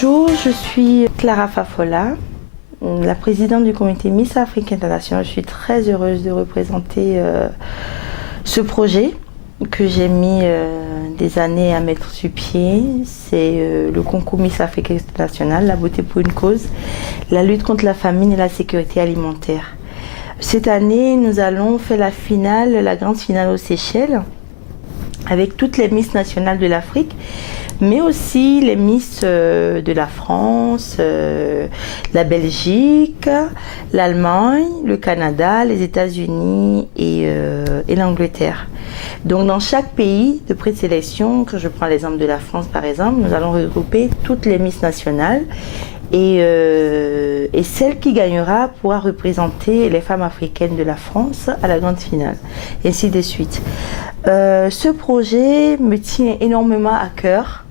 Bonjour, je suis Clara Fafola, la présidente du comité Miss Afrique International. Je suis très heureuse de représenter ce projet que j'ai mis des années à mettre sur pied. C'est le concours Miss Afrique International, la beauté pour une cause, la lutte contre la famine et la sécurité alimentaire. Cette année, nous allons faire la finale, la grande finale aux Seychelles, avec toutes les Miss nationales de l'Afrique, mais aussi les Miss de la France, la Belgique, l'Allemagne, le Canada, les États-Unis et l'Angleterre. Donc dans chaque pays de présélection, que je prends l'exemple de la France par exemple, nous allons regrouper toutes les Miss nationales et celle qui gagnera pourra représenter les femmes africaines de la France à la grande finale, et ainsi de suite. Ce projet me tient énormément à cœur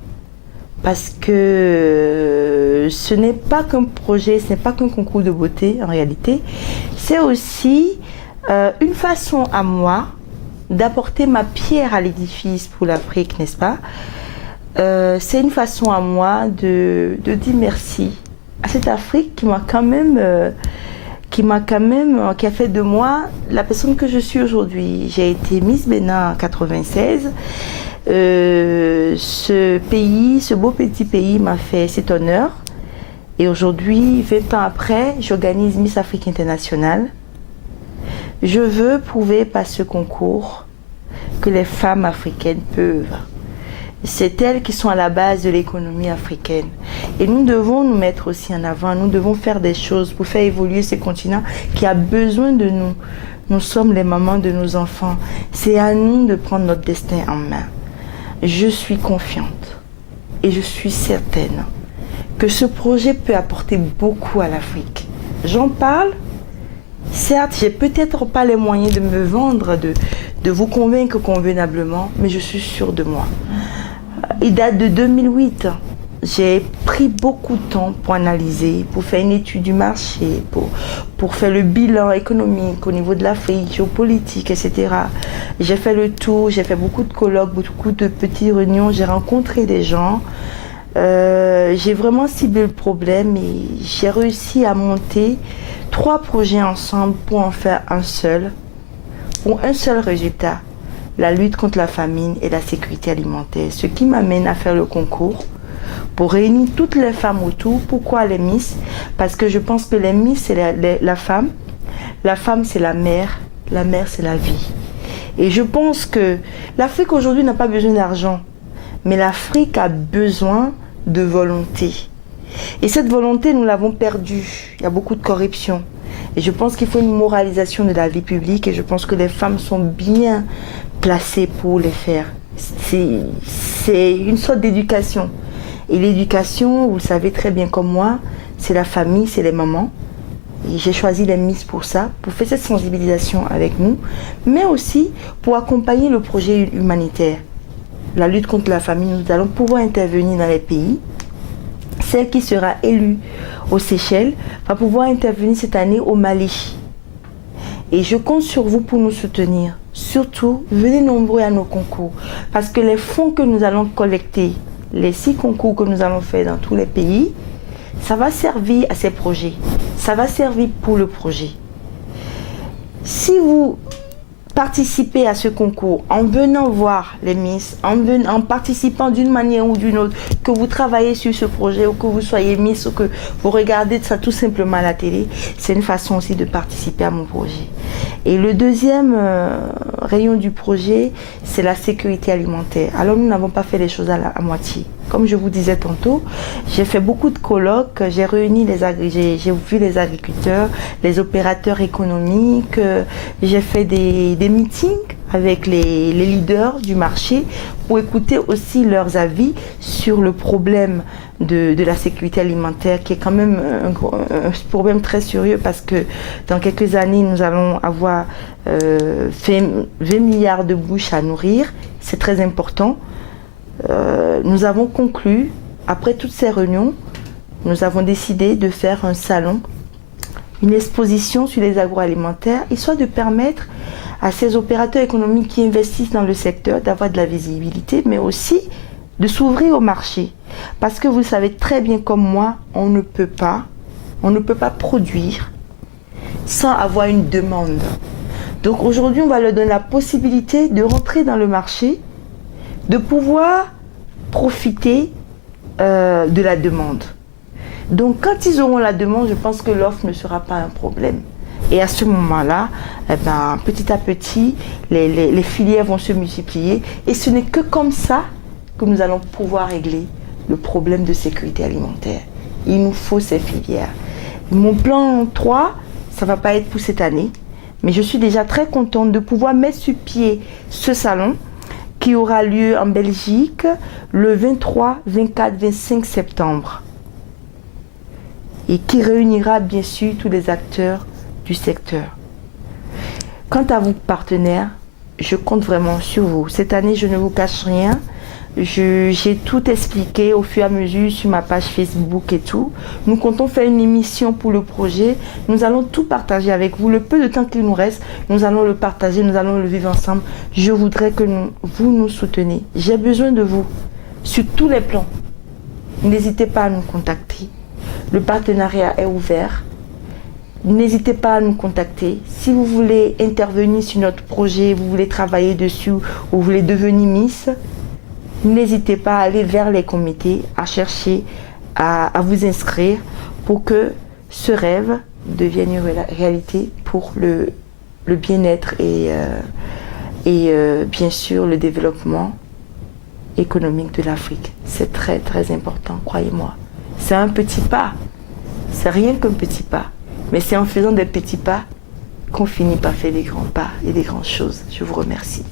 parce que ce n'est pas qu'un projet, ce n'est pas qu'un concours de beauté en réalité, c'est aussi une façon à moi d'apporter ma pierre à l'édifice pour l'Afrique, n'est-ce pas? C'est une façon à moi de dire merci à cette Afrique qui a fait de moi la personne que je suis aujourd'hui. J'ai été Miss Bénin en 96. Ce beau petit pays m'a fait cet honneur. Et aujourd'hui, 20 ans après, j'organise Miss Afrique International. Je veux prouver par ce concours que les femmes africaines peuvent. C'est elles qui sont à la base de l'économie africaine. Et nous devons nous mettre aussi en avant, nous devons faire des choses pour faire évoluer ce continent qui a besoin de nous. Nous sommes les mamans de nos enfants. C'est à nous de prendre notre destin en main. Je suis confiante et je suis certaine que ce projet peut apporter beaucoup à l'Afrique. J'en parle. Certes, j'ai peut-être pas les moyens de me vendre, de vous convaincre convenablement, mais je suis sûre de moi. Il date de 2008. J'ai pris beaucoup de temps pour analyser, pour faire une étude du marché, pour faire le bilan économique au niveau de l'Afrique, géopolitique, etc. J'ai fait le tour, j'ai fait beaucoup de colloques, beaucoup de petites réunions, j'ai rencontré des gens. J'ai vraiment ciblé le problème et j'ai réussi à monter 3 projets ensemble pour en faire un seul, pour un seul résultat, la lutte contre la famine et la sécurité alimentaire. Ce qui m'amène à faire le concours pour réunir toutes les femmes autour. Pourquoi les Miss? Parce que je pense que les Miss, c'est la femme c'est la mère c'est la vie. Et je pense que l'Afrique aujourd'hui n'a pas besoin d'argent, mais l'Afrique a besoin de volonté. Et cette volonté, nous l'avons perdue. Il y a beaucoup de corruption. Et je pense qu'il faut une moralisation de la vie publique et je pense que les femmes sont bien placées pour les faire. C'est une sorte d'éducation. Et l'éducation, vous le savez très bien comme moi, c'est la famille, c'est les mamans. Et j'ai choisi les Miss pour ça, pour faire cette sensibilisation avec nous, mais aussi pour accompagner le projet humanitaire. La lutte contre la famine, nous allons pouvoir intervenir dans les pays. Celle qui sera élue aux Seychelles va pouvoir intervenir cette année au Mali. Et je compte sur vous pour nous soutenir. Surtout, venez nombreux à nos concours. Parce que les fonds que nous allons collecter, les 6 concours que nous allons faire dans tous les pays, ça va servir à ces projets. Ça va servir pour le projet. Si vous participez à ce concours en venant voir les Miss, en participant d'une manière ou d'une autre, que vous travaillez sur ce projet ou que vous soyez Miss ou que vous regardez ça tout simplement à la télé, c'est une façon aussi de participer à mon projet. Et le deuxième rayon du projet, c'est la sécurité alimentaire. Alors nous n'avons pas fait les choses à moitié. Comme je vous disais tantôt, j'ai fait beaucoup de colloques, j'ai réuni j'ai vu les agriculteurs, les opérateurs économiques, j'ai fait des meetings avec les leaders du marché pour écouter aussi leurs avis sur le problème de la sécurité alimentaire qui est quand même un problème très sérieux parce que dans quelques années nous allons avoir 20 milliards de bouches à nourrir, c'est très important. Nous avons conclu, après toutes ces réunions, nous avons décidé de faire un salon, une exposition sur les agroalimentaires, histoire de permettre à ces opérateurs économiques qui investissent dans le secteur d'avoir de la visibilité, mais aussi de s'ouvrir au marché. Parce que vous savez très bien comme moi, on ne peut pas produire sans avoir une demande. Donc aujourd'hui, on va leur donner la possibilité de rentrer dans le marché, de pouvoir profiter de la demande. Donc quand ils auront la demande, je pense que l'offre ne sera pas un problème. Et à ce moment-là, petit à petit, les filières vont se multiplier. Et ce n'est que comme ça que nous allons pouvoir régler le problème de sécurité alimentaire. Il nous faut ces filières. Mon plan 3, ça ne va pas être pour cette année, mais je suis déjà très contente de pouvoir mettre sur pied ce salon qui aura lieu en Belgique le 23, 24, 25 septembre et qui réunira bien sûr tous les acteurs du secteur. Quant à vous partenaires, je compte vraiment sur vous. Cette année, je ne vous cache rien. J'ai tout expliqué au fur et à mesure sur ma page Facebook et tout. Nous comptons faire une émission pour le projet. Nous allons tout partager avec vous. Le peu de temps qu'il nous reste, nous allons le partager, nous allons le vivre ensemble. Je voudrais que vous nous souteniez. J'ai besoin de vous sur tous les plans. N'hésitez pas à nous contacter. Le partenariat est ouvert. N'hésitez pas à nous contacter. Si vous voulez intervenir sur notre projet, vous voulez travailler dessus ou vous voulez devenir Miss, n'hésitez pas à aller vers les comités, à chercher, à vous inscrire pour que ce rêve devienne une réalité pour le bien-être et bien sûr le développement économique de l'Afrique. C'est très très important, croyez-moi. C'est un petit pas, c'est rien qu'un petit pas, mais c'est en faisant des petits pas qu'on finit par faire des grands pas et des grandes choses. Je vous remercie.